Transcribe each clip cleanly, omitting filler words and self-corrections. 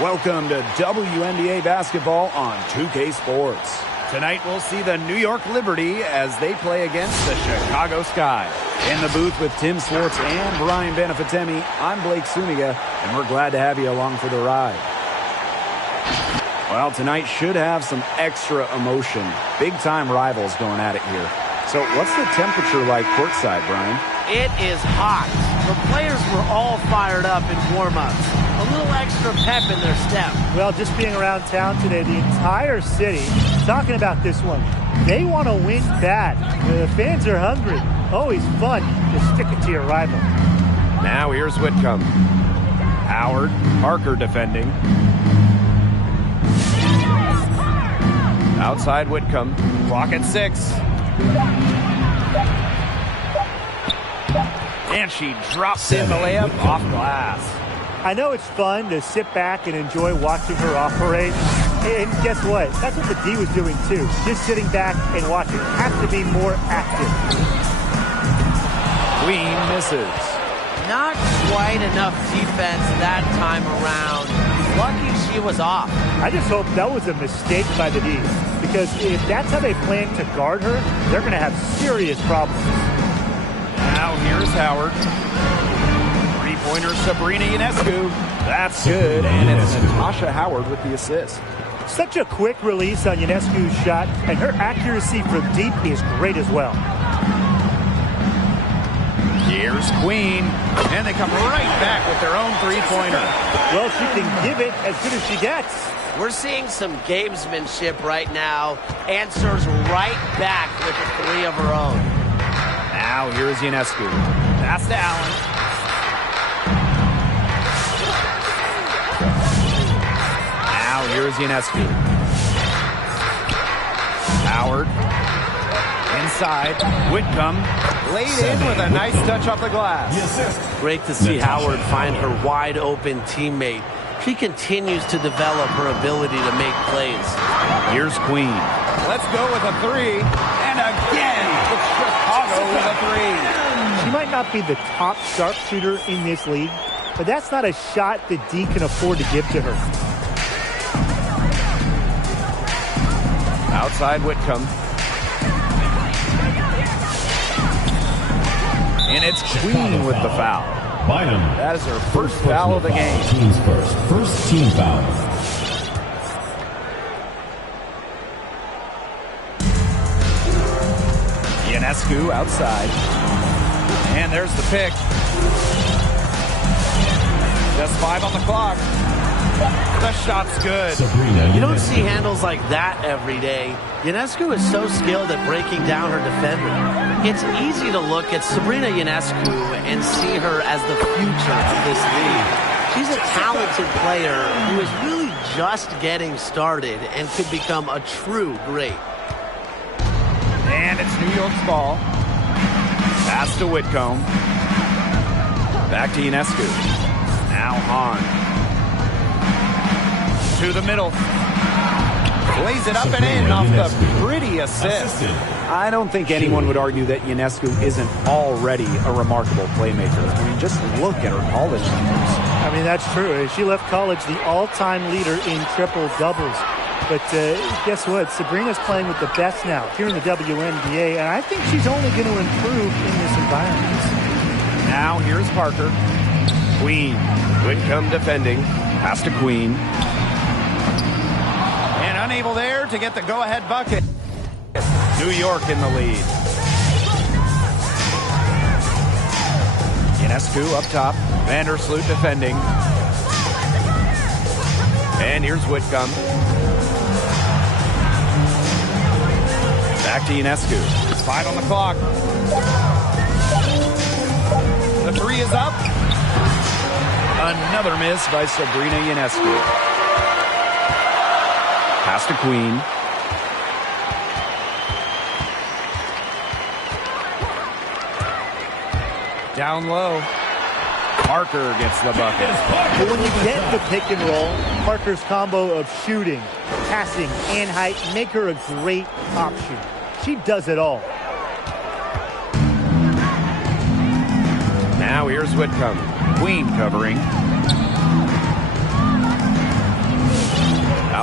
Welcome to WNBA basketball on 2K Sports. Tonight we'll see the New York Liberty as they play against the Chicago Sky. In the booth with Tim Swartz and Brian Benefitemi, I'm Blake Suniga, and we're glad to have you along for the ride. Well, tonight should have some extra emotion. Big-time rivals going at it here. So what's the temperature like courtside, Brian? It is hot. The players were all fired up in warm-ups. A little extra pep in their step. Well, just being around town today, the entire city talking about this one. They want to win bad. The fans are hungry. Always fun to stick it to your rival. Now here's Whitcomb. Howard, Parker defending. Outside Whitcomb. Clock at 6. And she drops in the layup off glass. I know it's fun to sit back and enjoy watching her operate. And guess what? That's what the D was doing too. Just sitting back and watching. Have to be more active. Queen misses. Not quite enough defense that time around. Lucky she was off. I just hope that was a mistake by the D. Because if that's how they plan to guard her, they're going to have serious problems. Now here's Howard. Three-pointer Sabrina Ionescu. That's good, and it's Natasha Howard with the assist. Such a quick release on Ionescu's shot, and her accuracy from deep is great as well. Here's Queen, and they come right back with their own three-pointer. Well, she can give it as good as she gets. We're seeing some gamesmanship right now. Answers right back with a three of her own. Now here's Ionescu. Pass to Allen. Now here's Ionescu. Howard. Inside. Whitcomb. Laid in with a nice touch off the glass. Great to see Howard find her wide open teammate. She continues to develop her ability to make plays. Here's Queen. Let's go with a three. And again, it's Chicago with a three. She might not be the top sharpshooter in this league, but that's not a shot that D can afford to give to her. Outside Whitcomb. And it's Queen with the foul. Bynum. That is her first foul of the game. Team's first team foul. Ionescu outside. And there's the pick. Just 5 on the clock. The shot's good. You don't see handles like that every day. Ionescu is so skilled at breaking down her defender. It's easy to look at Sabrina Ionescu and see her as the future of this league. She's a talented player who is really just getting started and could become a true great. And it's New York's ball. Pass to Whitcomb. Back to Ionescu. Now Hahn. To the middle. Plays it up and in off the pretty assist. I don't think anyone would argue that Ionescu isn't already a remarkable playmaker. I mean, just look at her college numbers. I mean, that's true. She left college the all-time leader in triple-doubles. But guess what? Sabrina's playing with the best now here in the WNBA, and I think she's only going to improve in this environment. Now here's Parker. Queen. Whitcomb defending. Pass to Queen. And unable there to get the go-ahead bucket. New York in the lead. Ionescu up top. Vandersloot defending. And here's Whitcomb. Back to Ionescu. 5 on the clock. The three is up. Another miss by Sabrina Ionescu. Pass to Queen. Down low. Parker gets the bucket. But when you get the pick and roll, Parker's combo of shooting, passing, and height make her a great option. She does it all. Now here's Whitcomb. Queen covering.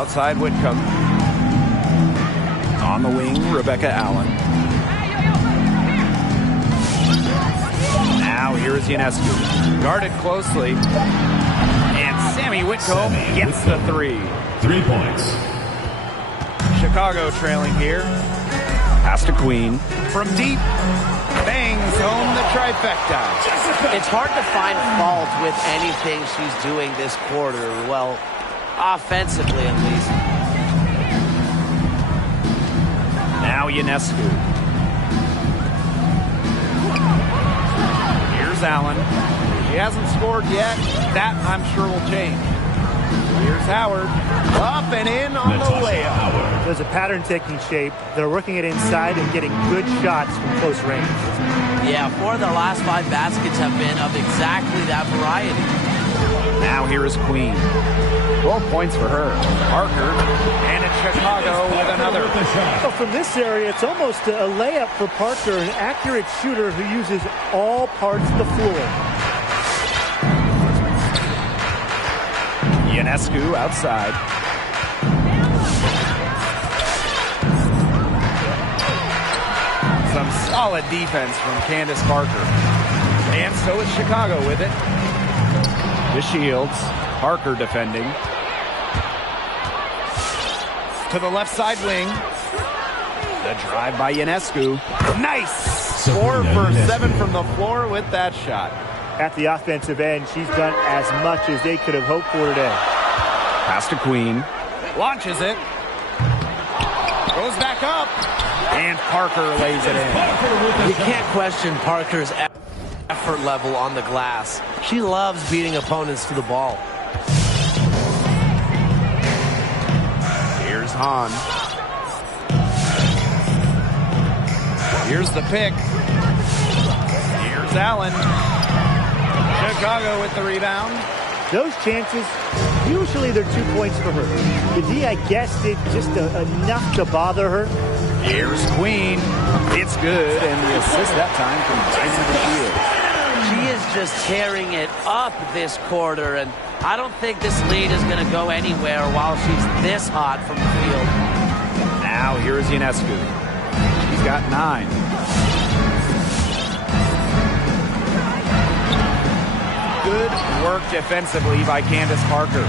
outside Whitcomb. On the wing, Rebecca Allen. Now here's Ionescu. Guarded closely. And Sammy Whitcomb gets the three. 3 points. Chicago trailing here. Pass to Queen. From deep. Bangs home the trifecta. It's hard to find fault with anything she's doing this quarter. Well, offensively at least. Now Ionescu. Here's Allen. She hasn't scored yet. That, I'm sure, will change. Here's Howard. Up and in on the layup. There's a pattern taking shape. They're working it inside and getting good shots from close range. Yeah, 4 of their last 5 baskets have been of exactly that variety. Now here is Queen. 12 points for her. Parker, and it's Chicago with another. So from this area, it's almost a layup for Parker, an accurate shooter who uses all parts of the floor. Ionescu outside. Some solid defense from Candace Parker. And so is Chicago with it. The Shields. Parker defending. To the left side wing. The drive by Ionescu. Nice! 4 for 7 from the floor with that shot. At the offensive end, she's done as much as they could have hoped for today. Pass to Queen. Launches it. Goes back up. And Parker lays it in. You can't question Parker's effort level on the glass. She loves beating opponents to the ball. Here's Hahn. Here's the pick. Here's Allen. Chicago with the rebound. Those chances, usually they're 2 points for her. The D, I guess, did just enough to bother her. Here's Queen. It's good, and the assist that time from Bynum. She is just tearing it up this quarter, and I don't think this lead is going to go anywhere while she's this hot from the field. Now here's Ionescu. She's got 9. Good work defensively by Candace Parker.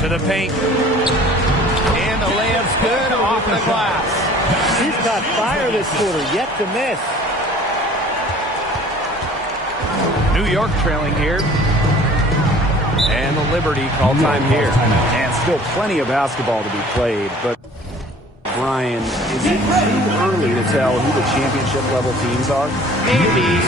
To the paint. And the layup's good off the glass. She's got fire this quarter, yet to miss. New York trailing here. And the Liberty called time here. And still plenty of basketball to be played, but Brian, is it too early to tell who the championship level teams are? Maybe.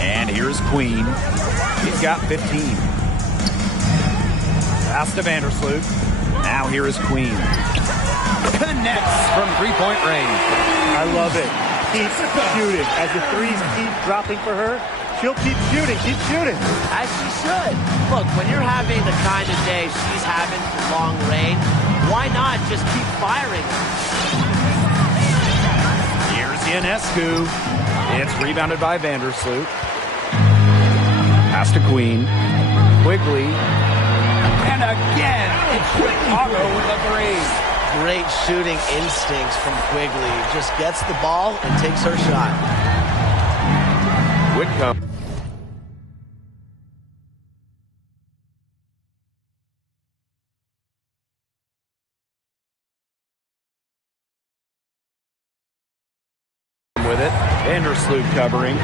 And here's Queen. She's got 15. Pass to Vandersloot. Now here is Queen. Connects from three-point range. I love it. Keep shooting. As the threes keep dropping for her, she'll keep shooting. Keep shooting. As she should. Look, when you're having the kind of day she's having from long range, why not just keep firing? Here's Ionescu. It's rebounded by Vandersloot. Pass to Queen. Quigley. And again, it's Chicago with a three. Great shooting instincts from Quigley. Just gets the ball and takes her shot. Whitcomb. With it. Vandersloot covering.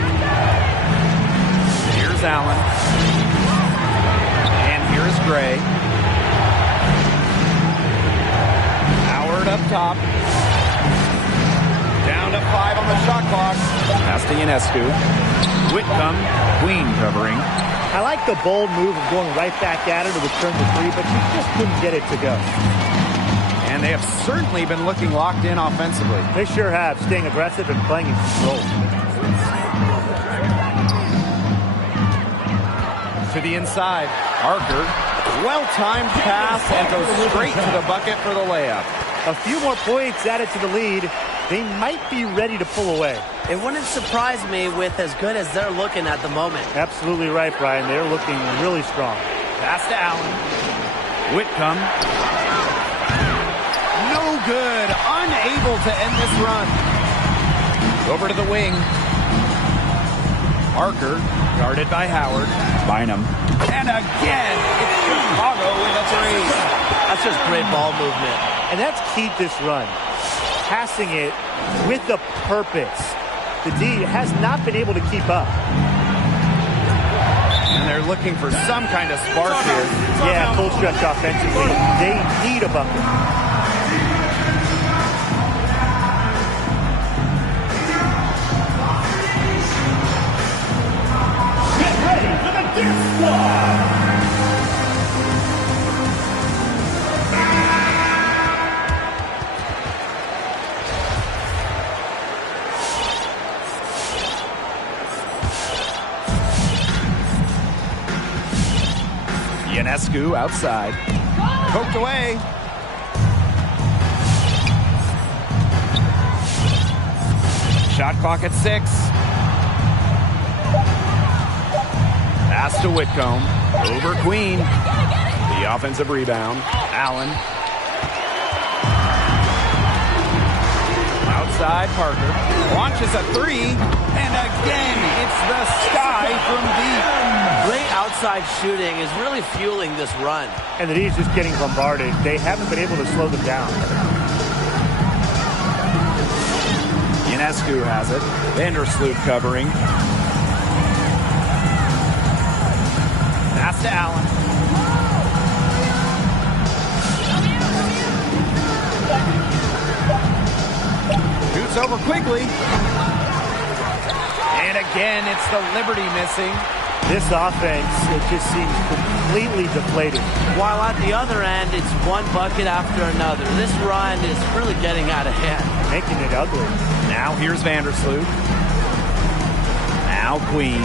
Here's Allen. And here's Gray. Up top. Down to 5 on the shot clock. Pass to Ionescu. Whitcomb. Queen covering. I like the bold move of going right back at her to return the three, but she just couldn't get it to go. And they have certainly been looking locked in offensively. They sure have, staying aggressive and playing in control. To the inside. Parker Well-timed pass and goes straight to the bucket for the layup. A few more points added to the lead. They might be ready to pull away. It wouldn't surprise me with as good as they're looking at the moment. Absolutely right, Brian. They're looking really strong. Pass to Allen. Whitcomb. No good. Unable to end this run. Over to the wing. Parker, guarded by Howard. Bynum. And again, it's Chicago with a three. That's just great ball movement. And that's key to this run. Passing it with a purpose. The D has not been able to keep up. And they're looking for some kind of spark here. Yeah, full stretch offensively. They need a bucket. Get ready for the Dip Squad! Ionescu outside. Poked away. Shot clock at 6. Pass to Whitcomb. Over Queen. The offensive rebound. Allen. Outside Parker. Launches a 3. And again, it's the sky from deep. Great outside shooting is really fueling this run. And the D is just getting bombarded. They haven't been able to slow them down. Ionescu has it. Vandersloot covering. Pass to Allen. Shoots over quickly. And again, it's the Liberty missing. This offense, it just seems completely deflated. While at the other end, it's one bucket after another. This run is really getting out of hand. Making it ugly. Now here's Vandersloot. Now Queen.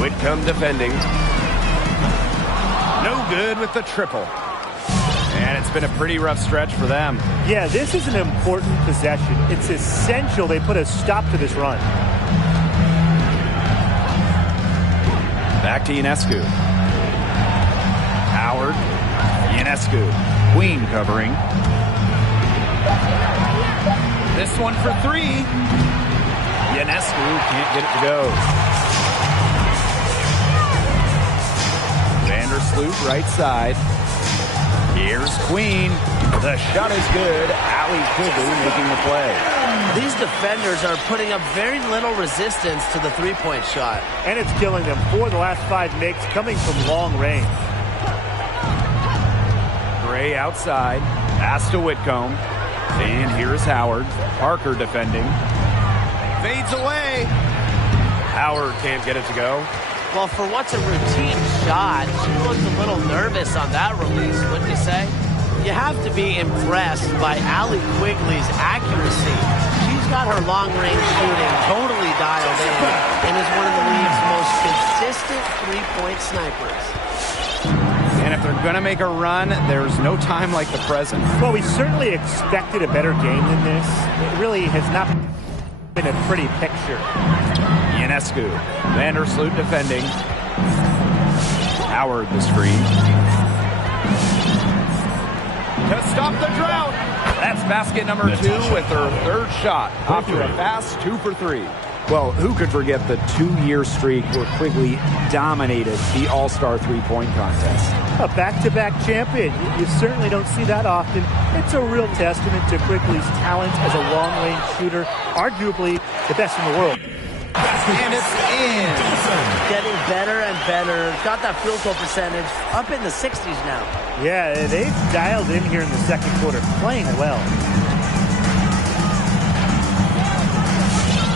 Whitcomb defending. No good with the triple. And it's been a pretty rough stretch for them. Yeah, this is an important possession. It's essential they put a stop to this run. Back to Ionescu. Howard. Ionescu. Queen covering. This one for 3. Ionescu can't get it to go. Vandersloot right side. Here's Queen. The shot is good. Allie Quigley making the play. These defenders are putting up very little resistance to the three-point shot. And it's killing them. 4 of the last 5 makes coming from long range. Gray outside. Pass to Whitcomb. And here's Howard. Parker defending. Fades away. Howard can't get it to go. Well, for what's a routine shot, she looked a little nervous on that release, wouldn't you say? You have to be impressed by Allie Quigley's accuracy. She's got her long-range shooting totally dialed in and is one of the league's most consistent three-point snipers. And if they're going to make a run, there's no time like the present. Well, we certainly expected a better game than this. It really has not been a pretty picture. Ionescu. Vandersloot defending. Howard the screen. To stop the drought. That's basket number 2 with her 3rd shot. Off to a fast 2 for 3. Well, who could forget the 2-year streak where Quigley dominated the All-Star three-point contest? A back-to-back champion. You certainly don't see that often. It's a real testament to Quigley's talent as a long-range shooter, arguably the best in the world. And it's in. Getting better and better. Got that field goal percentage up in the 60s now. Yeah, they've dialed in here in the second quarter, playing well.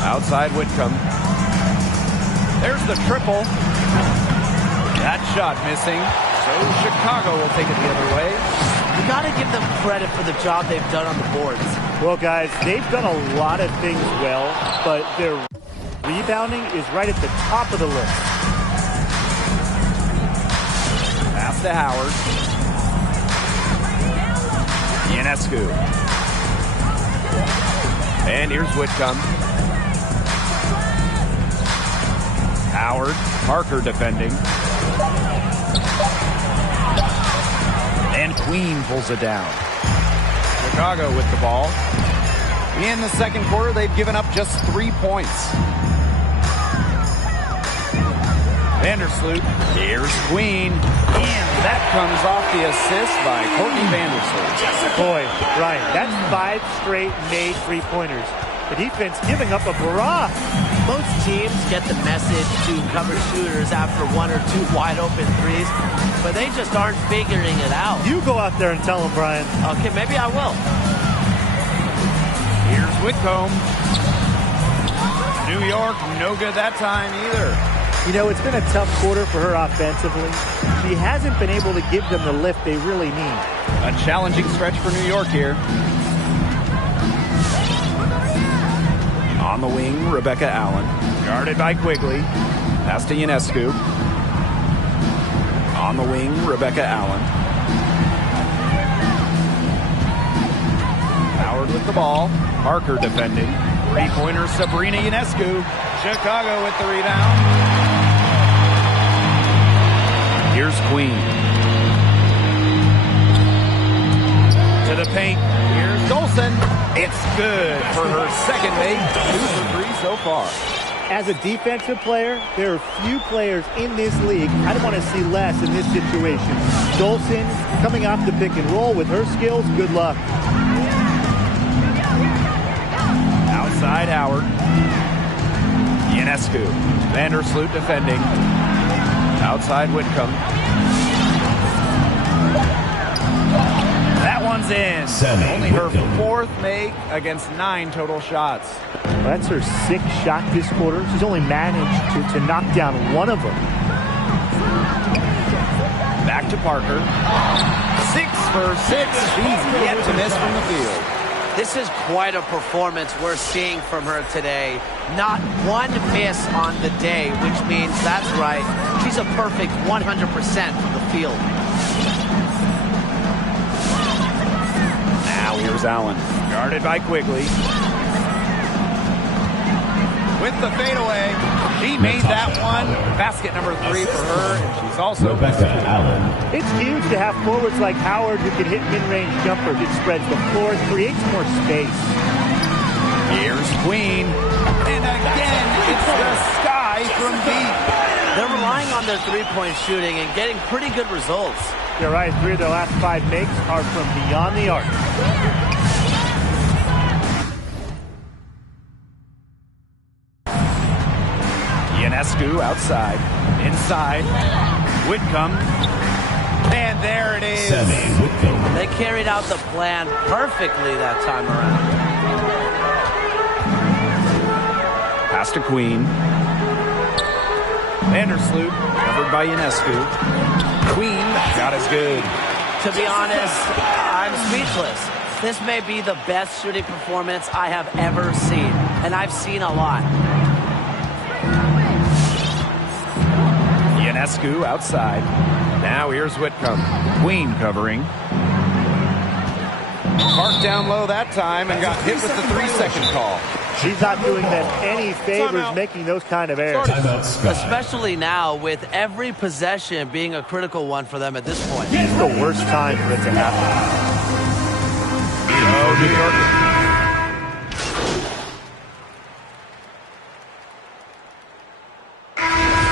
Outside Whitcomb. There's the triple. That shot missing. So Chicago will take it the other way. You got to give them credit for the job they've done on the boards. Well, guys, they've done a lot of things well, but their rebounding is right at the top of the list. Pass to Howard. Ionescu. And here's Whitcomb. Howard. Parker defending. And Queen pulls it down. Chicago with the ball. In the second quarter, they've given up just 3 points. Vandersloot. Here's Queen. And that comes off the assist by Courtney Vandersloot. Boy, Ryan, that's 5 straight made three-pointers. The defense giving up a barrage. Most teams get the message to cover shooters after 1 or 2 wide open threes, but they just aren't figuring it out. You go out there and tell them, Brian. Okay, maybe I will. Here's Whitcomb. New York, no good that time either. You know, it's been a tough quarter for her offensively. She hasn't been able to give them the lift they really need. A challenging stretch for New York here. On the wing, Rebecca Allen. Guarded by Quigley. Pass to Ionescu. On the wing, Rebecca Allen. Howard with the ball. Parker defending. Three-pointer, Sabrina Ionescu. Chicago with the rebound. Here's Queen. To the paint. Here's Dolson. It's good for her second make. 2 for 3 so far. As a defensive player, there are few players in this league I don't want to see less in this situation. Dolson coming off the pick and roll with her skills. Good luck. Outside Howard. Ionescu. Vandersloot defending. Outside Whitcomb. That one's in. Only her 4th make against 9 total shots. Well, that's her 6th shot this quarter. She's only managed to knock down 1 of them. Back to Parker. 6 for 6. She's yet to miss from the field. This is quite a performance we're seeing from her today. Not 1 miss on the day, which means, that's right, she's a perfect 100% from the field. Now here's Allen. Guarded by Quigley. With the fadeaway. She made that one. Basket number 3 for her. And she's also Rebecca Allen. It's huge to have forwards like Howard who can hit mid-range jumpers. It spreads the floor, creates more space. Here's Queen. And again, it's the sky from deep. They're relying on their three-point shooting and getting pretty good results. You're right, 3 of their last 5 makes are from beyond the arc. Ionescu outside. Inside. Whitcomb. And there it is. Whitcomb. They carried out the plan perfectly that time around. Pass to Queen. Vandersloot. Covered by Ionescu. Queen got as good. To be honest, I'm speechless. This may be the best shooting performance I have ever seen, and I've seen a lot. Ionescu outside. Now here's Whitcomb. Queen covering. Parked down low that time and got hit with the 3-second call. She's not doing them any favors making those kind of errors. Especially now with every possession being a critical one for them at this point. It's the worst time for it to happen. Oh, New York.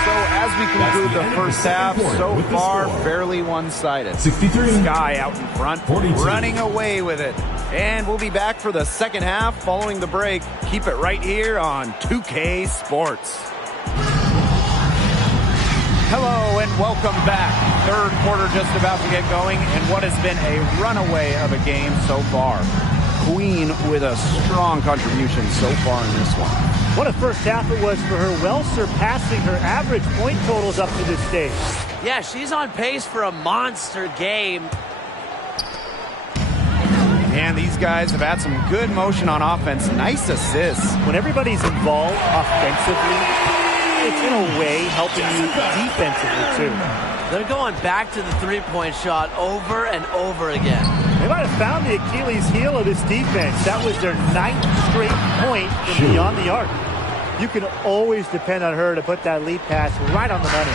So as we conclude the first half, so far fairly one-sided. 63. Sky out in front, 42. running away with it. And we'll be back for the second half following the break. Keep it right here on 2K Sports. Hello and welcome back. Third quarter just about to get going, and what has been a runaway of a game so far. Queen with a strong contribution so far in this one. What a first half it was for her, well surpassing her average point totals up to this stage. Yeah, she's on pace for a monster game. And these guys have had some good motion on offense. Nice assists. When everybody's involved offensively, it's in a way helping you defensively, too. They're going back to the three-point shot over and over again. They might have found the Achilles heel of this defense. That was their 9th straight point from beyond the arc. You can always depend on her to put that lead pass right on the money.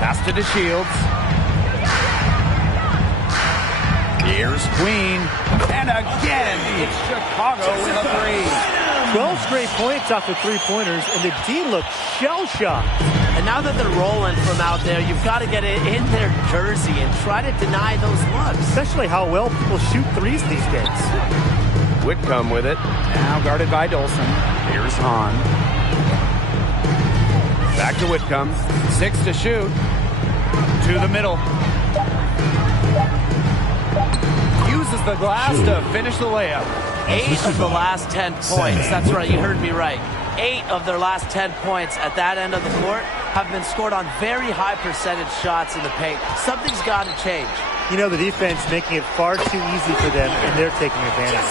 Pass to DeShields. Here's Queen. And again, it's Chicago with a three. 12 straight points off the three-pointers, and the D looks shell-shocked. And now that they're rolling from out there, you've got to get it in their jersey and try to deny those looks. Especially how well people shoot threes these days. Whitcomb with it. Now guarded by Dolson. Here's Hahn. Back to Whitcomb. 6 to shoot. To the middle. Uses the glass to finish the layup. 8 of the last 10 points. That's right, you heard me right. 8 of their last 10 points at that end of the court have been scored on very high percentage shots in the paint. Something's got to change. You know, the defense making it far too easy for them, and they're taking advantage.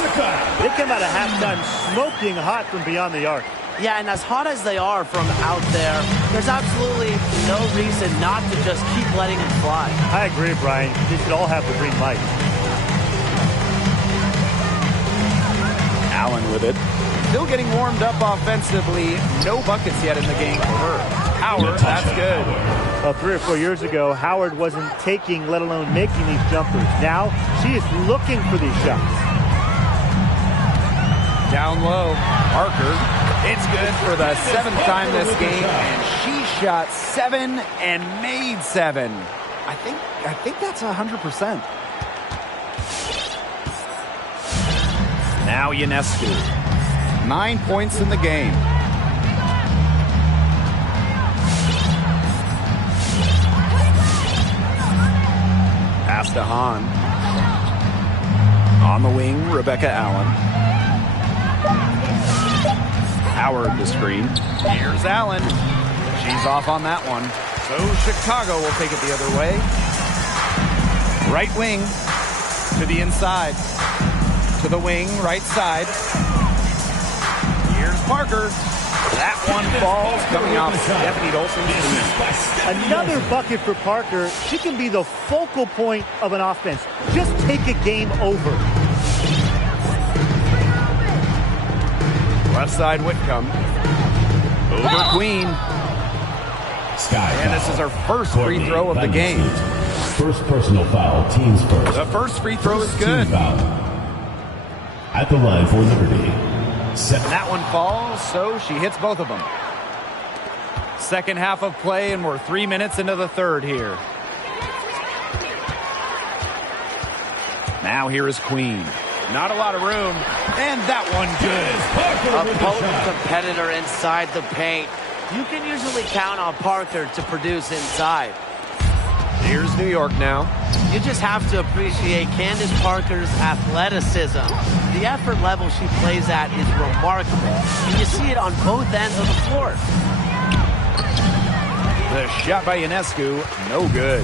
They come out of halftime smoking hot from beyond the arc. Yeah, and as hot as they are from out there, there's absolutely no reason not to just keep letting them fly. I agree, Brian. They should all have the green light. Allen with it. Still getting warmed up offensively. No buckets yet in the game for her. Howard, that's good. Well, 3 or 4 years ago, Howard wasn't taking, let alone making these jumpers. Now, she is looking for these shots. Down low, Parker. It's good for the 7th time this game, and she shot 7 and made 7. I think that's 100%. Now Ionescu. 9 points in the game. Pass to Hahn. On the wing, Rebecca Allen. Howard the screen. Here's Allen. She's off on that one. So Chicago will take it the other way. Right wing to the inside. To the wing, right side. Here's Parker. That one falls coming off Stephanie Dolson's feet. Another bucket for Parker. She can be the focal point of an offense. Just take a game over. Left side Whitcomb. Over Queen. And this is her first free throw of the game. First personal foul, teams first. The first free throw is good. At the line for Liberty. That one falls, so she hits both of them. Second half of play, and we're 3 minutes into the third here. Now here is Queen. Not a lot of room, and that one good. A potent competitor inside the paint. You can usually count on Parker to produce inside. Here's New York now. You just have to appreciate Candace Parker's athleticism. The effort level she plays at is remarkable, and you see it on both ends of the floor. The shot by Ionescu, no good.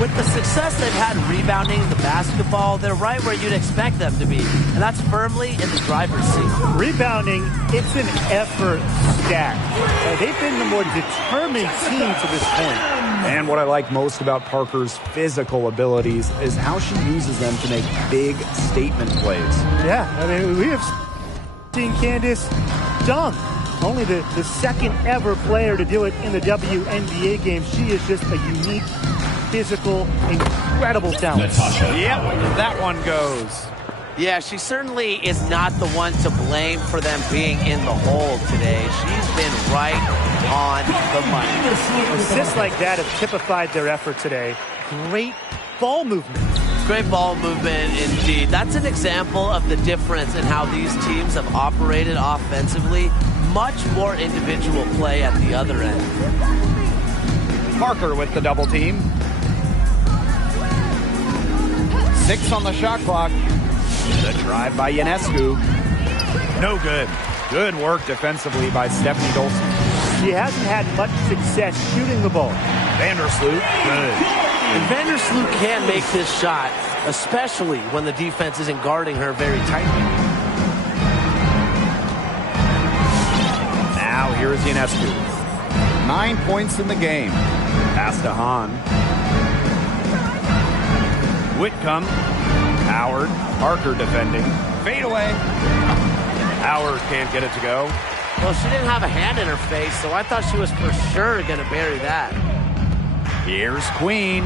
With the success they've had rebounding the basketball, they're right where you'd expect them to be, and that's firmly in the driver's seat. Rebounding, it's an effort stack. They've been the more determined team to this point. And what I like most about Parker's physical abilities is how she uses them to make big statement plays. Yeah, I mean, we have seen Candace dunk. Only the second ever player to do it in the WNBA game. She is just a unique, physical, incredible talent. Yep, that one goes. Yeah, she certainly is not the one to blame for them being in the hole today. She's been right on the money. Assists like that have typified their effort today. Great ball movement. Great ball movement indeed. That's an example of the difference in how these teams have operated offensively. Much more individual play at the other end. Parker with the double team. 6 on the shot clock. The drive by Ionescu. No good. Good work defensively by Stephanie Dolson. She hasn't had much success shooting the ball. Vandersloot, good. And Vandersloot can make this shot, especially when the defense isn't guarding her very tightly. Here is Ionescu. 9 points in the game. Pass to Hahn. Whitcomb. Howard. Parker defending. Fade away. Howard can't get it to go. Well, she didn't have a hand in her face, so I thought she was for sure going to bury that. Here's Queen.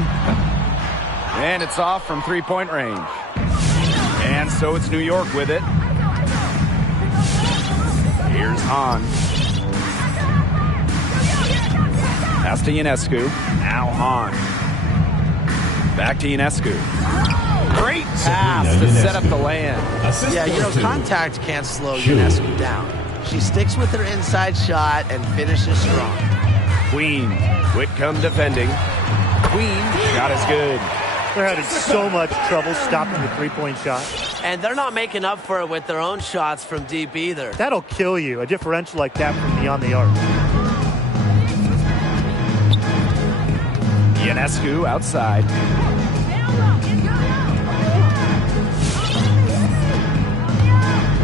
And it's off from three-point range. And so it's New York with it. Here's Hahn. Pass to Ionescu. Now Hahn. Back to Ionescu. Great pass to set up the lay-in. Yeah, you know, contact can't slow Ionescu down. She sticks with her inside shot and finishes strong. Queen. Whitcomb defending. Queen. Shot is good. They're having so much trouble stopping the three-point shot. And they're not making up for it with their own shots from deep either. That'll kill you, a differential like that from beyond the arc. Ionescu outside.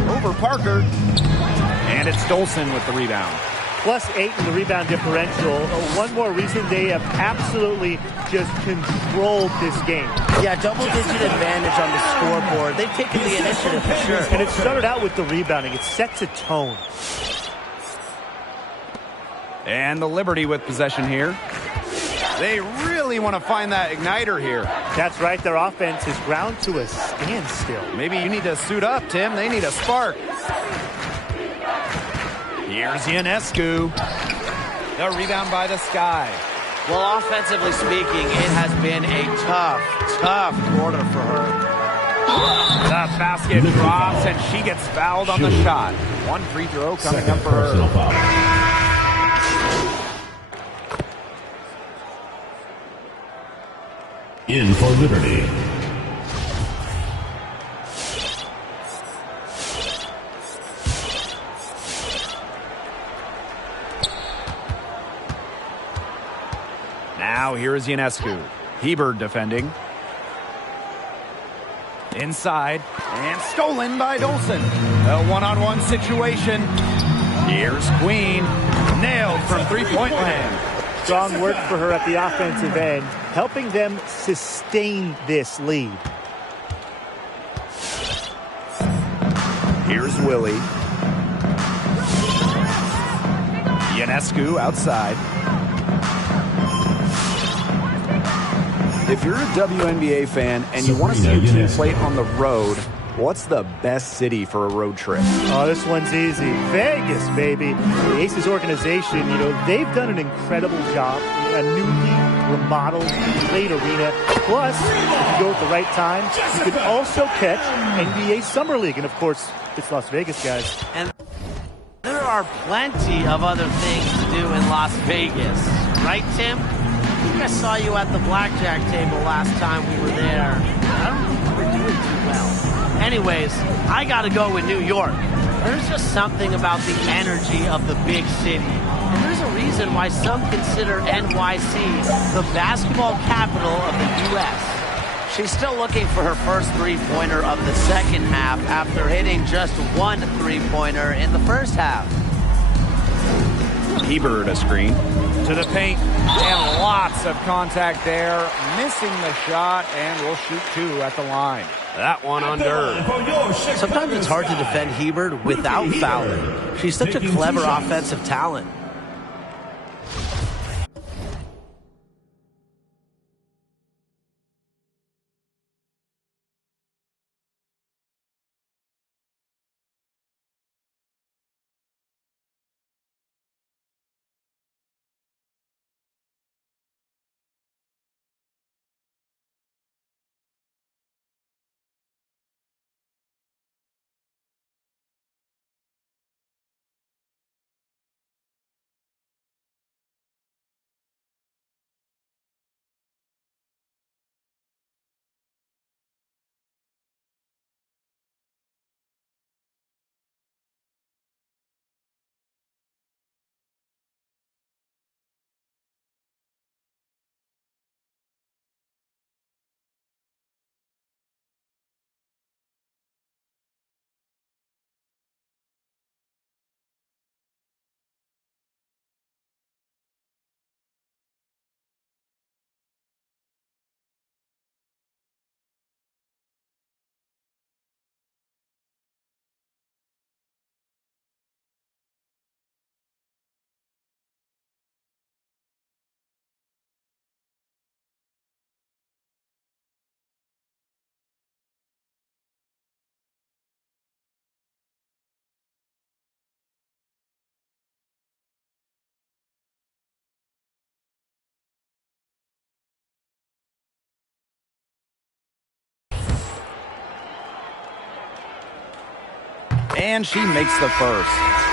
Over Parker. And it's Dolson with the rebound. +8 in the rebound differential. One more reason they have absolutely just controlled this game. Yeah, double-digit advantage on the scoreboard. They've taken the initiative for sure. And it started out with the rebounding. It sets a tone. And the Liberty with possession here. They really want to find that igniter here. That's right. Their offense is ground to a standstill. Maybe you need to suit up, Tim. They need a spark. Here's Ionescu. The rebound by the Sky. Well, offensively speaking, it has been a tough quarter for her. The basket drops, and she gets fouled on the shot. One free throw coming up for her. In for Liberty. Now here is Ionescu. Hebert defending. Inside. And stolen by Dolson. A one-on-one situation. Here's Queen. Nailed from three-point land. Strong work for her at the offensive end, helping them sustain this lead. Here's Willie. Ionescu outside. If you're a WNBA fan and you want to see your team play on the road, what's the best city for a road trip? Oh, this one's easy. Vegas, baby. The Aces organization, you know, they've done an incredible job. A newly remodeled, great arena. Plus, if you go at the right time, you can also catch NBA Summer League. And, of course, it's Las Vegas, guys. And there are plenty of other things to do in Las Vegas. Right, Tim? I think I saw you at the blackjack table last time we were there. I don't think you were doing too well. Anyways, I got to go with New York. There's just something about the energy of the big city. And there's a reason why some consider NYC the basketball capital of the U.S. She's still looking for her first three-pointer of the second half after hitting just one three-pointer in the first half. Hebert a screen to the paint, and lots of contact there, missing the shot, and will shoot two at the line. That one under. Sometimes it's hard to defend Hebert without fouling. She's such a clever offensive talent. And she makes the first.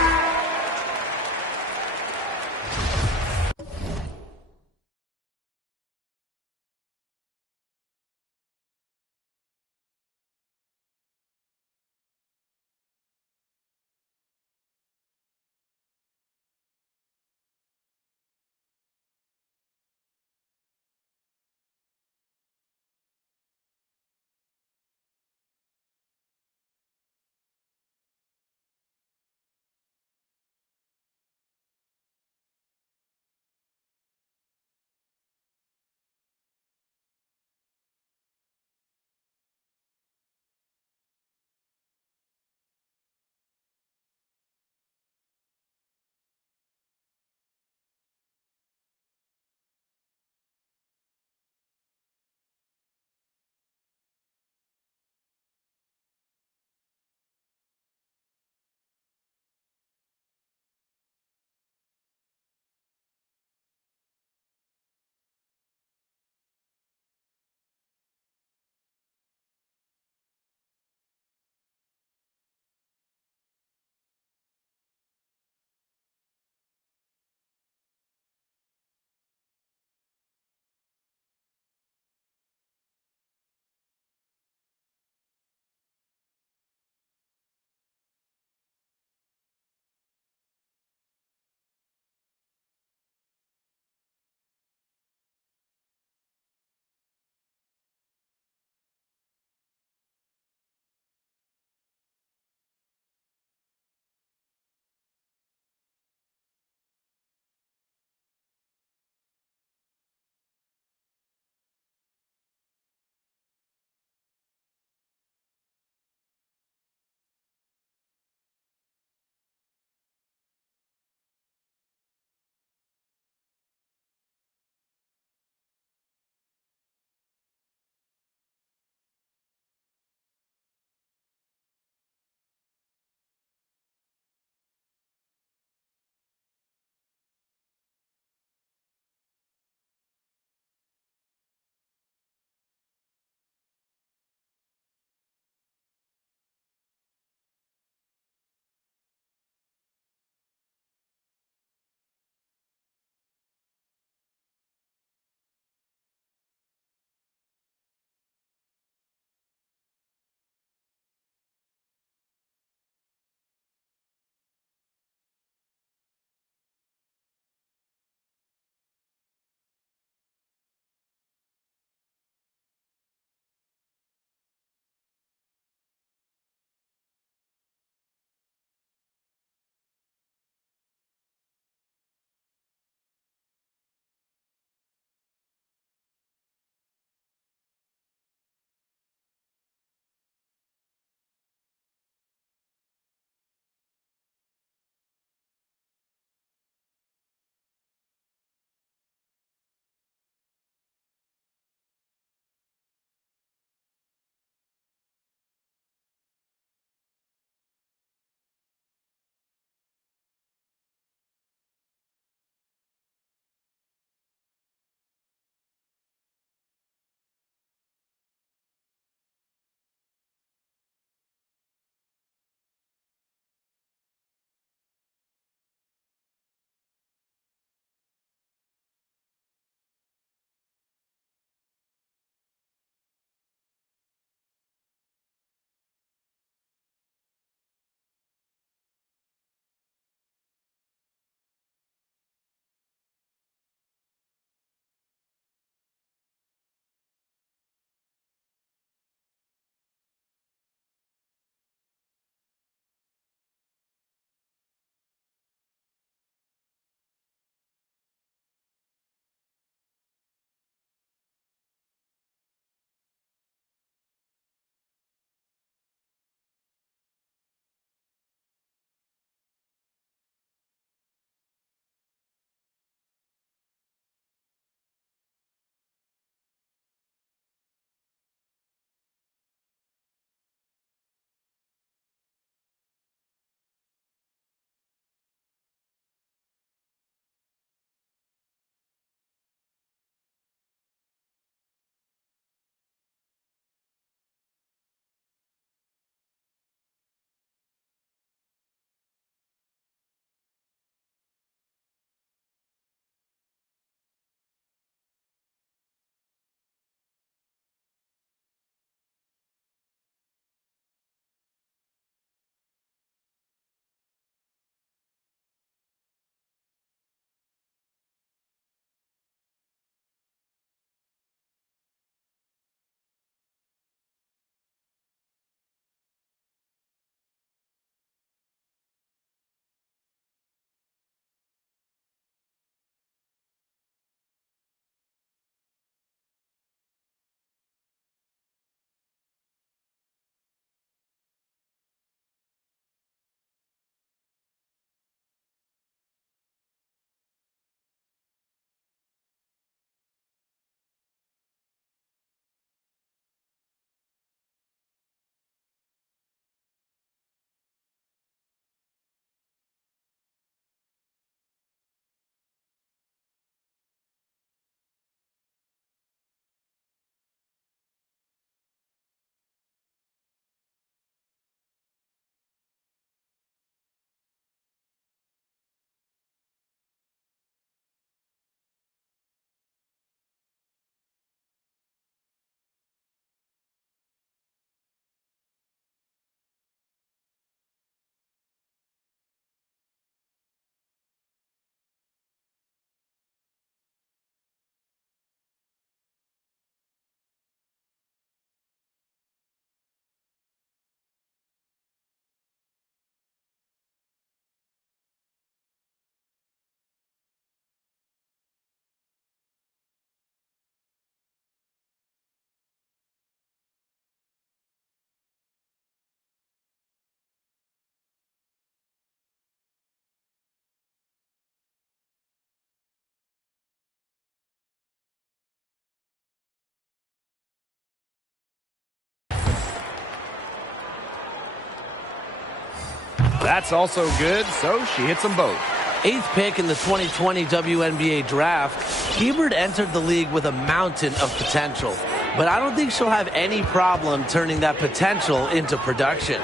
That's also good, so she hits them both. 8th pick in the 2020 WNBA draft, Hebert entered the league with a mountain of potential. But I don't think she'll have any problem turning that potential into production.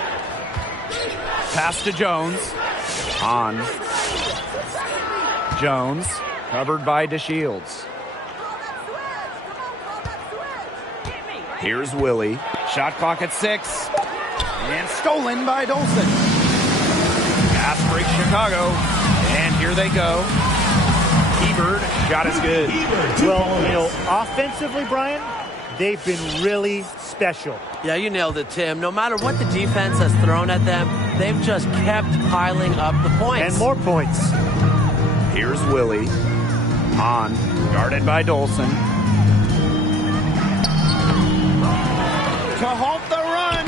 Pass to Jones. On. Jones, covered by DeShields. Here's Willie. Shot clock at 6. And stolen by Dolson. Pass breaks Chicago. And here they go. Hebert, shot is good. Well, offensively, Brian, they've been really special. Yeah, you nailed it, Tim. No matter what the defense has thrown at them, they've just kept piling up the points. And more points. Here's Willie. On. Guarded by Dolson. To halt the run.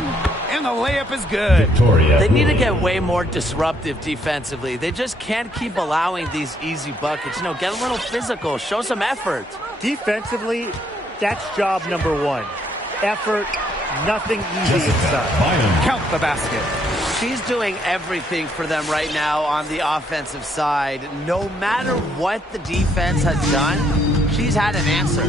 And the layup is good. Victoria. They need to get way more disruptive defensively. They just can't keep allowing these easy buckets. Get a little physical. Show some effort. Defensively, that's job number 1. Effort, nothing easy inside. Count the basket. She's doing everything for them right now on the offensive side. No matter what the defense has done, she's had an answer.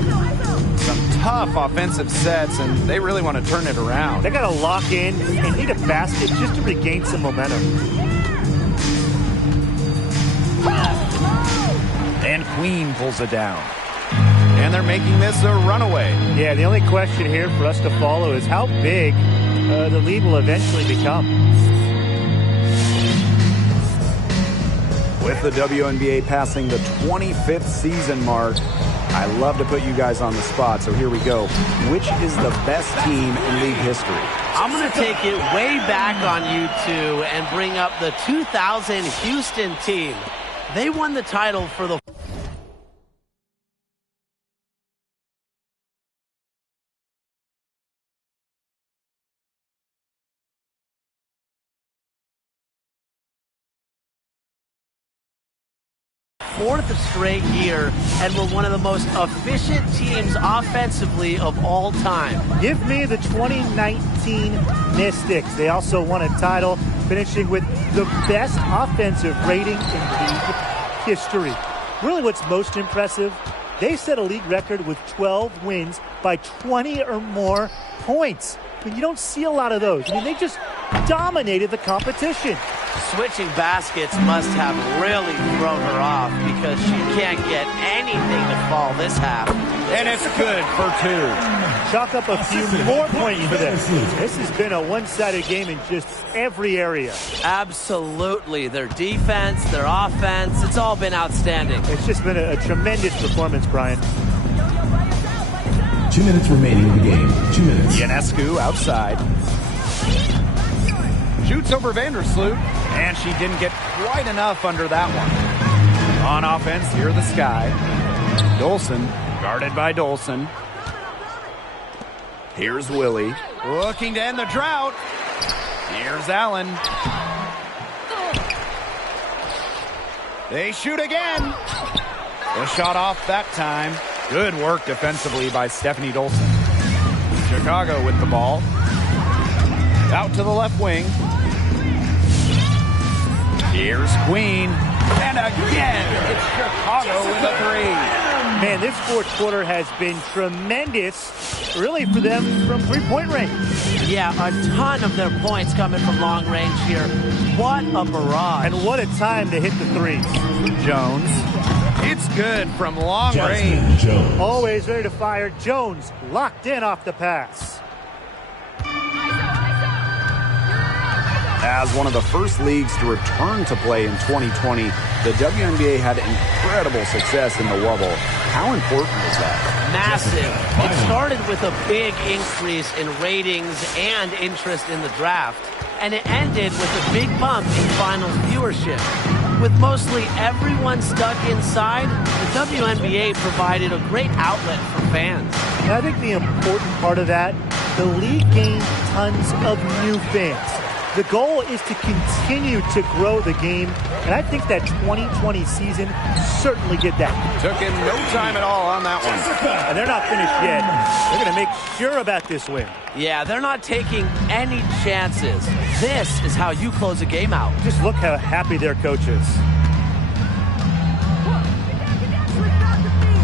Some tough offensive sets, and they really want to turn it around. They got to lock in and need a basket just to regain some momentum. And Queen pulls it down. And they're making this a runaway. Yeah, the only question here for us to follow is how big the lead will eventually become. With the WNBA passing the 25th season mark, I love to put you guys on the spot, so here we go. Which is the best team in league history? I'm going to take it way back on you two and bring up the 2000 Houston team. They won the title for the fourth straight year and were one of the most efficient teams offensively of all time. Give me the 2019 Mystics. They also won a title, finishing with the best offensive rating in league history. Really what's most impressive, they set a league record with 12 wins by 20 or more points. And you don't see a lot of those. They just dominated the competition. Switching baskets must have really thrown her off because she can't get anything to fall this half. And it's good for 2. Chalk up a few more points for this. This has been a one-sided game in just every area. Absolutely. Their defense, their offense, it's all been outstanding. It's just been a tremendous performance, Brian. 2 minutes remaining in the game. 2 minutes. Ionescu outside. Shoots over Vandersloot, and she didn't get quite enough under that one. On offense, here the Sky. Dolson, guarded by Dolson. Here's Willie, looking to end the drought. Here's Allen. They shoot again. The shot off that time. Good work defensively by Stephanie Dolson. Chicago with the ball. Out to the left wing. Here's Queen. And again, it's Chicago with a 3. Man, this fourth quarter has been tremendous, really, for them from three-point range. Yeah, a ton of their points coming from long range here. What a barrage. And what a time to hit the threes. Jones. It's good from long range. Jones. Always ready to fire. Jones locked in off the pass. As one of the first leagues to return to play in 2020, the WNBA had incredible success in the Wubble. How important is that? Massive. It started with a big increase in ratings and interest in the draft, and it ended with a big bump in finals viewership. With mostly everyone stuck inside, the WNBA provided a great outlet for fans. And I think the important part of that, the league gained tons of new fans. The goal is to continue to grow the game, and I think that 2020 season certainly did that. Took him no time at all on that one. And they're not finished yet. They're going to make sure about this win. Yeah, they're not taking any chances. This is how you close a game out. Just look how happy their coach is.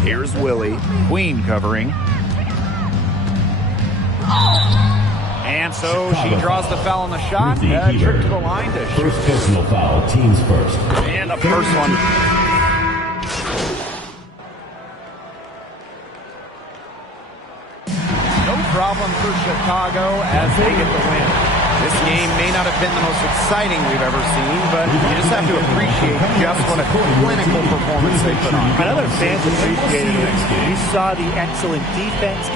Here's Willie. Queen covering. And so she draws the foul on the shot. Trip to the line to shoot. First personal foul, teams first. And the first one. No problem for Chicago as they get the win. This game may not have been the most exciting we've ever seen, but you just have to appreciate just what a clinical performance they put on. And other fans appreciated it. You saw the excellent defense,